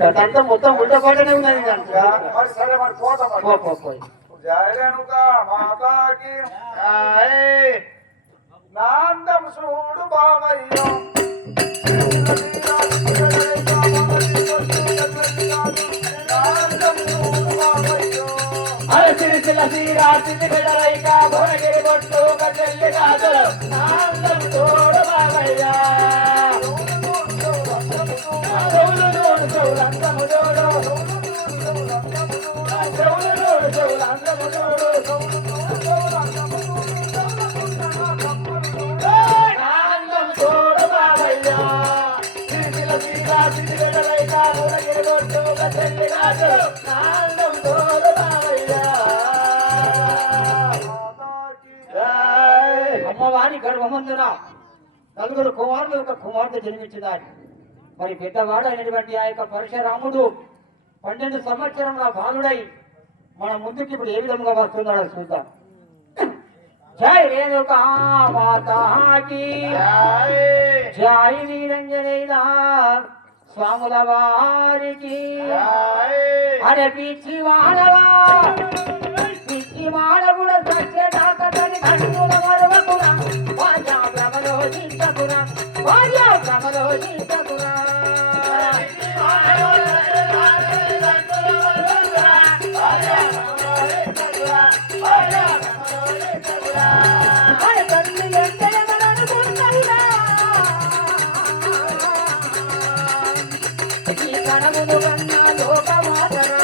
కథంతా మొత్తం గుడ్డపాటనే ఉన్నది మరి సరే మరి పోతాం జయరేణుకా మాతాకి నాందం చూడు బావయ్యో సిరిసిల సీరా సిరిగడరైక భువనగిరి బొట్టు కచెల్లి కాదు నాందం చూడు బావయ్యా చెవులు నోడు చెవులు అందము చూడు చెవులు నోడు చెవులు అందము చూడు నాందం చూడు బావయ్యా సిరిసిల సీరా సిరిగడరైక భువనగిరి బొట్టు కచెల్లి కాదు నాందం చూడు బావయ్యా అమ్మవారి గర్భమందున నలుగురు కుమారులు ఒక కుమార్తె జన్మించినారు. మరి పెద్దవాడు అయినటువంటి ఆ యొక్క పరశురాముడు 12 సంవత్సరంలో బాలుడై మన ముందుకి ఇప్పుడు ఏ విధంగా వస్తున్నాడో చూద్దాం. జై రేణుకా మాతాకి జై వీరంజనేయ స్వాముల వారికి అరే పిచ్చి వాడవా పిచ్చి వాడవుడ సత్యదాతని కన్నుల మరువకురా వాజా భ్రమలో చింతకురా వాజా భ్రమలో చింతకురా కనములు కన్నా లోకమాతరా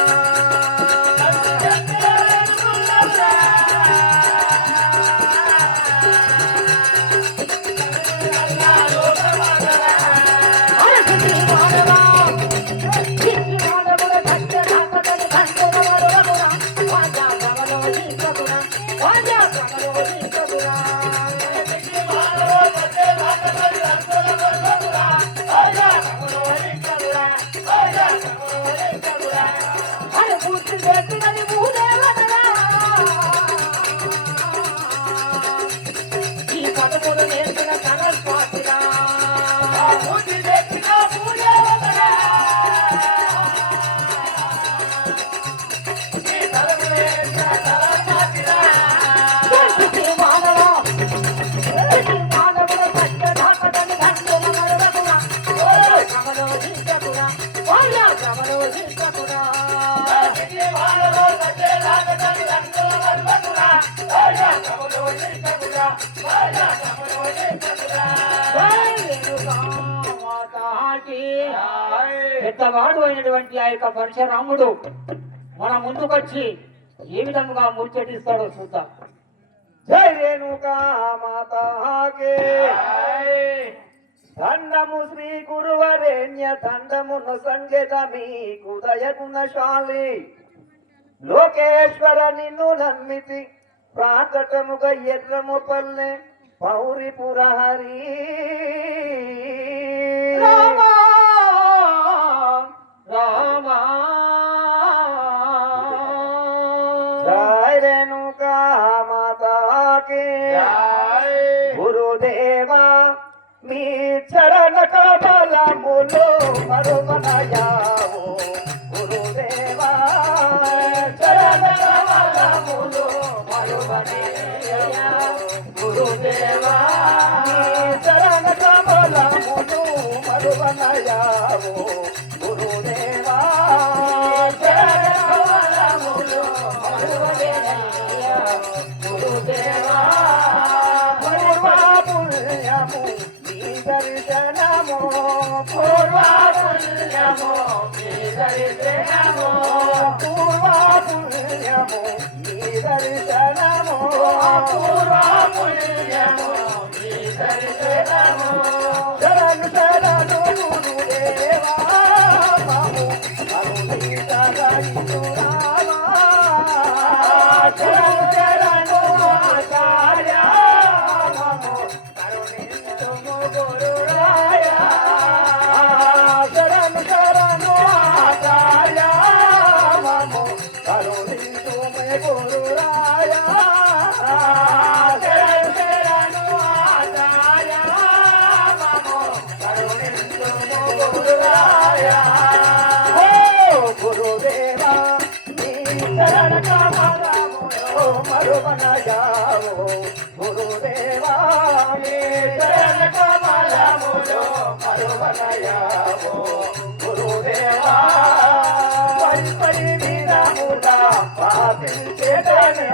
పెద్దవాడు అయినటువంటి ఆ యొక్క పరశురాముడు మన ముందుకొచ్చి ఏ విధంగా ముచ్చటిస్తాడో చూద్దాం. జై రేణుకా మాతాకి దండము శ్రీ గురువరేణ్య దండమును సంగత మీకు దయగుణశాలి లోకేశ్వర నిన్ను నమ్మితి ప్రాకటముగా ఎర్రము పల్లె పౌరి పురహరి రామా రామా జై రేణుకా మాతాకి గురుదేవా మీ చరణ కమలములో మరుమనయావో గురుదేవా చరణ కమలములో మరుమనయా గురుదేవా మీ చరణ కమలములో మరుమనయావో గురుదేవా చరణ కమలములో మరుమనయా గురుదేవా పూర్వా పుణ్యము మీ దర్శనము పూర్వా పుణ్యము మీ దర్శనము పూర్వా పుణ్యము మీ దర్శనము పూర్వా పుణ్యము మీ దర్శనము శరణు శరణు గురుదేవా మము అరుణితగైతు రామా శరణు శరణు ఆచార్య మము కరుణించుము గురురాయ శరణు శరణు ఆచార్య మము కరుణించుము గురురాయ శరణు శరణు ఆచార్య మము కరుణించుము గురురాయ చరణ కమలములో మరువనయావో గురుదేవా నీ చరణ కమలములో మరువనయావో గురుదేవా పరి పరి విధముల పాటించేదను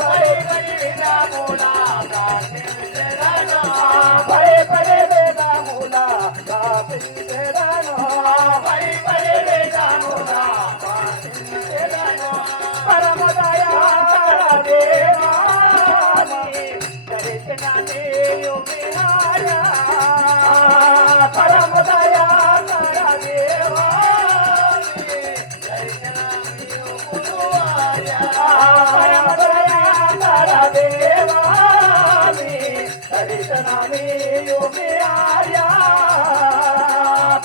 పరి పరి విధముల పాటించేదను పరి పరి విధముల పాటించేదను పరి పరి విధముల పాటించేదను పరమ దయాకర దేవా నీ దర్శనమేయు విహారా పరమ దయాకర దేవా నీ దర్శనమేయు గురువారా పరమ దయాకర దేవా నీ దర్శనమేయు విహారా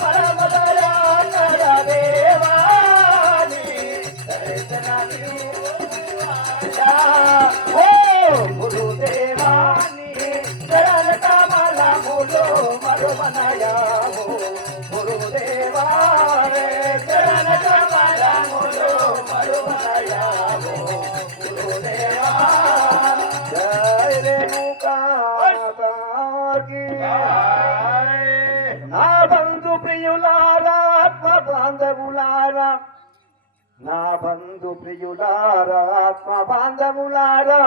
పరమ దయాకర దేవా నీ దర్శనమేయు ఓ గురుదేవా నీ చరణ కమలములో మరువనయావో గురుదేవా రే చరణ కమలములో మరువనయావో గురుదేవా జయ రేణుకా మాతాకి నా బంధు ప్రియులారా ఆత్మ బాంధవులారా నా బంధు ప్రియులారా ఆత్మ బాంధవులారా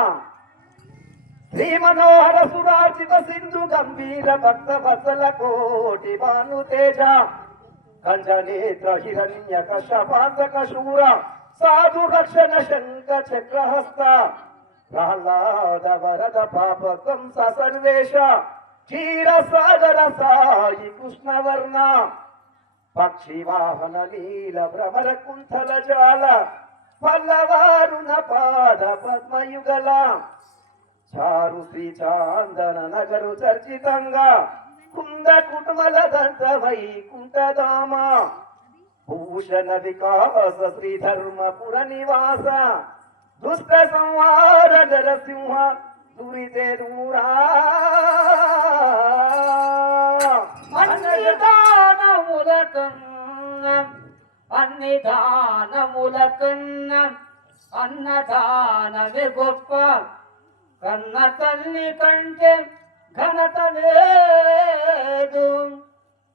శ్రీ మనోహర సురార్చిత సింధు గంభీర భక్త వత్సల కోటి భాను తేజ కంజనేత్ర హిరణ్య కశపాంతక శూర సాధు రక్షణ శంక చక్రహస్త ప్రహ్లాద వరద పాప కంస సర్వేశ క్షీర సాగర సాయి కృష్ణవర్ణ పక్షి వాహన నీల భ్రమర కుంఠల జాల పల్లవారుణ పాద పద్మయుగల చారు శ్రీ చాందన నగరు చర్చితంగా కుంద కుటుమల దంత వైకుంఠధామ భూషణ వికాస శ్రీ ధర్మపుర నివాస దుష్ట సంహార నరసింహ దురితే దూరా అన్నిదానముల కన్నా అన్నిదానముల కన్నా అన్నదానమే గొప్ప కన్న తల్లి కంటే ఘనత లేదు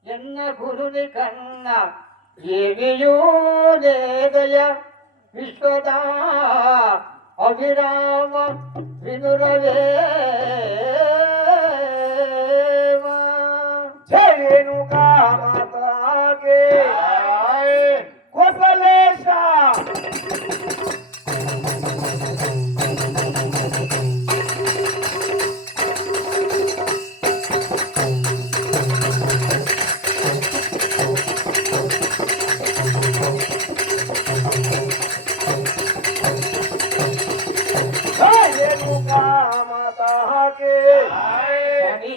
ఎన్న గురుని కన్నా ఏమియూ లేదయ విశ్వదా అభిరామ వినురవేవా జయ రేణుకా మాతాకి కోసలేశ జయ రేణుకా మాతాకి స్వామి,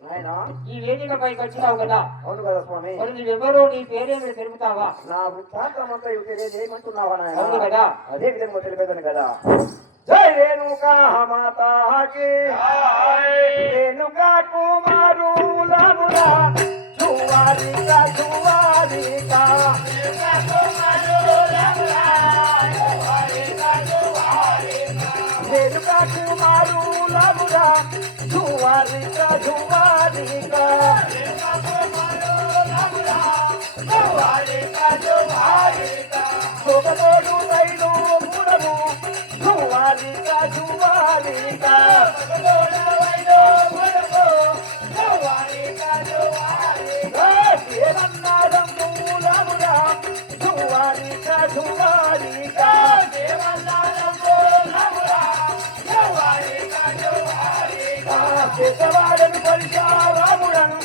నాయనా ఈ వేదిక పైకి వచ్చినావు కదా అవును కదా స్వామి మరి నువ్వెవరో నీ పేరేమి తెలుపుతావా? నా వృత్తాంతమంతా తెలియజేయమంటున్నావా నాయన అవును కదా. అదే విధంగా తెలిపేదని కదా జయ రేణుకా మాతాకి రేణుకా కుమారులమురా జువారికా జువారికా రేణుకా కుమారులమురా జువారికా జువారికా శోభతోడు తైలు పురము జువారికా జువారికా దేవన్నాదం మూలమురా జువారికా జువారికా చేతవాడను పరిచారాముడను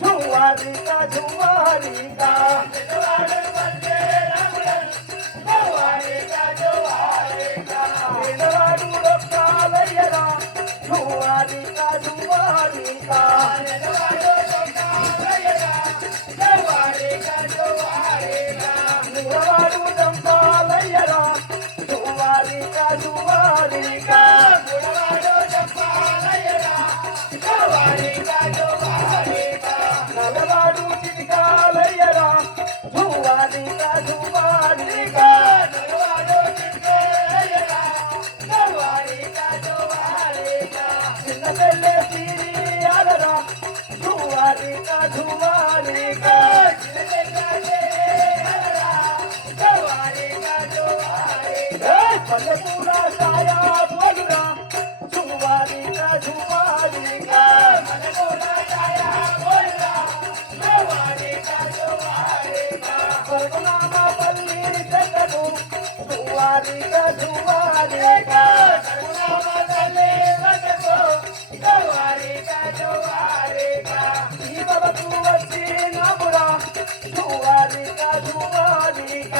జువారికా జువారికా పేదవాడు డొక్కాలయ్యరా జువారికా జువారికా నిలవాడు దంపాలయ్యరా జువారికా జువారికా నలవాడు చిటికాలయ్యరా జువారికా జువారికా పరకునామ పల్లి చెట్టకు సువారిక సువారిక పరకునామ తల్లి చెట్టకు సువారిక సువారిక ఈ సభకు వచ్చినపురా సువారిక సువారిక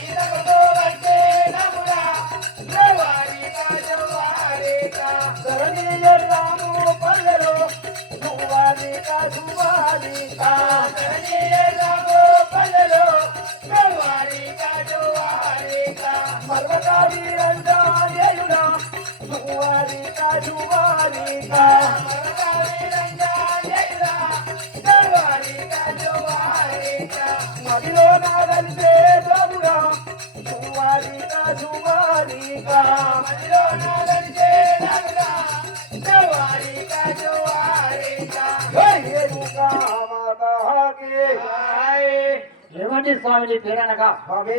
ఈ సభకు వచ్చినపురా సువారిక సువారిక సరణీయ రాము పల్లెలో సువారిక సువారిక సరణీయ రాము పల్లెలో సువారిక సువారిక మర్వకారి రంజాయేయుడా సువారిక సువారిక మర్వకారి రంజాయేయుడా సువారిక సువారిక మదిలో నాగలిసే దేవుడా సువారిక సువారిక మదిలో నాగలిసే దేవుడా సువారిక సువారిక జై రేణుకా మాతాకి ఏమండి స్వామి నీ పేరనగా? స్వామి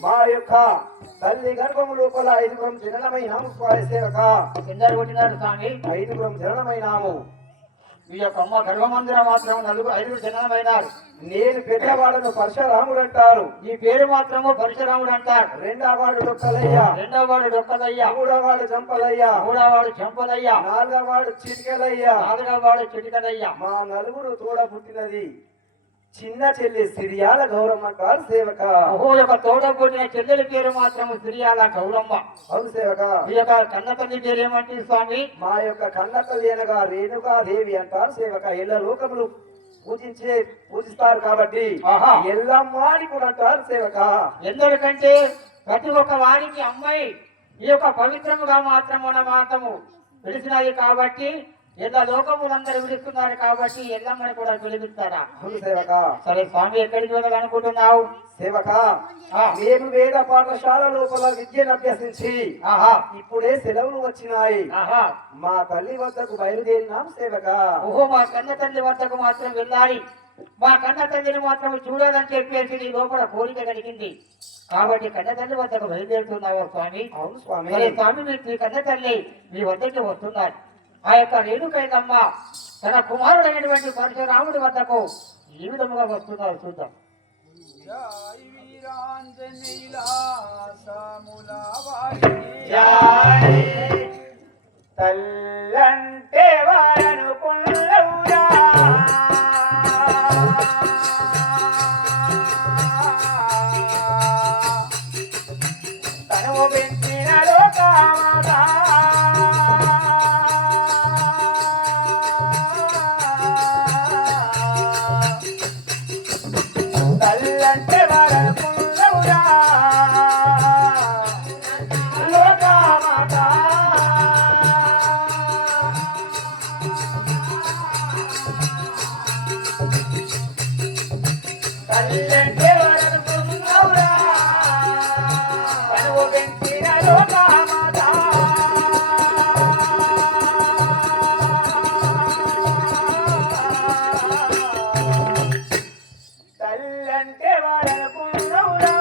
మా యొక్క తల్లి గర్భము లోపల ఐదుగురం జననమైనాము సేవక ఎందరు కొట్టినారు స్వామి? ఐదుగురం జననమైనాము మీ యొక్క అమ్మ గర్భమందిరం మాత్రం ఐదుగురు జననమైనారు. నేను పెద్దవాడను పరశురాముడు అంటారు. ఈ పేరు మాత్రము పరశురాముడు అంటారు. రెండవవాడు డొక్కలయ్య, రెండవవాడు డొక్కలయ్య, మూడవవాడు చంపలయ్య, మూడవవాడు చెంపలయ్య, నాలుగవవాడు చిటికలయ్య, నాలుగవవాడు చిటికలయ్య. మా నలుగురు తోడ పుట్టినది చిన్న చెల్లి సిరియాల గౌరమ్మ అంటారు సేవక. ఓహో యొక్క తోడ పుట్టిన చెల్లెల పేరు మాత్రము సిరియాల గౌరమ్మ. అవును సేవక. మీ యొక్క కన్న తల్లి పేరు ఏమంటే స్వామి? మా యొక్క కన్న తల్లి అనగా రేణుకాదేవి అంటారు సేవక. ఎల్ల లోకములు పూజిస్తారు కాబట్టి ఎల్లమ్మ అని కూడా అంటారు సేవక. ఎందుకంటే ప్రతి ఒక్క వారికి అమ్మాయి ఈ యొక్క పవిత్రముగా మాత్రము పిలిచినది కాబట్టి ఎల్ల లోకములందరూ విడుస్తున్నారు కాబట్టి ఎల్లమ్మని కూడా పిలిపిస్తారా? అవును సేవక. సరే స్వామి ఎక్కడికి వెళ్ళాలనుకుంటున్నావు? సేవక నేను వేద పాఠశాల లోపల విద్యను అభ్యసించి ఇప్పుడే సెలవులు వచ్చినాయి. మా తల్లి వద్దకు బయలుదేరినాం సేవక. ఓహో మా కన్న తల్లి వద్దకు మాత్రం వెళ్ళాలి, మా కన్న తల్లిని మాత్రం చూడాలని చెప్పేసి నీ లోపల కోరిక కలిగింది కాబట్టి కన్న తల్లి వద్దకు బయలుదేరుతున్నావా స్వామి? అవును స్వామి. సరే స్వామి మీ కన్న తల్లి మీ వద్దకు వస్తున్నారు. ఆ యొక్క రేణుకైతమ్మ తన కుమారుడైనటువంటి పరశురాముడి వద్దకు ఈ విధముగా వస్తున్నారు చూద్దాం. తల్లంటే వారనుకున్నవురా తను పెంచిన లోకామా తల్లంటే వారనుకున్నవురా లోకామాత తల్లంటే వారనుకున్నవురా తను పెంచిన లోకామాత తల్లంటే వారనుకున్నవురా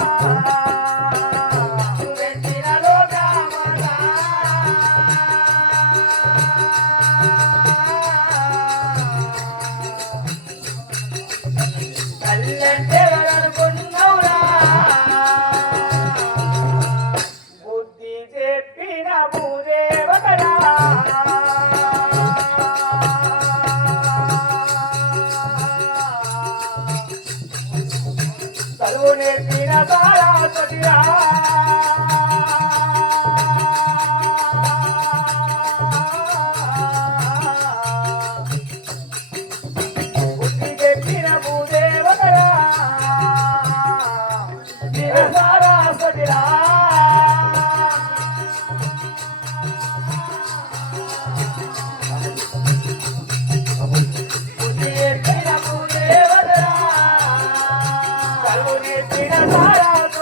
పెంచిన లోకామాత తల్లంటే వారనుకున్నవురా బుద్ధి చెప్పిన భూదేవతరా చదువు నేర్పిన సారాసతిరా బుద్ధి చెప్పిన భూదేవతరా సారాసతిరా బుద్ధి చెప్పిన భూదేవతరా చదువు నేర్పిన సారాసతిరా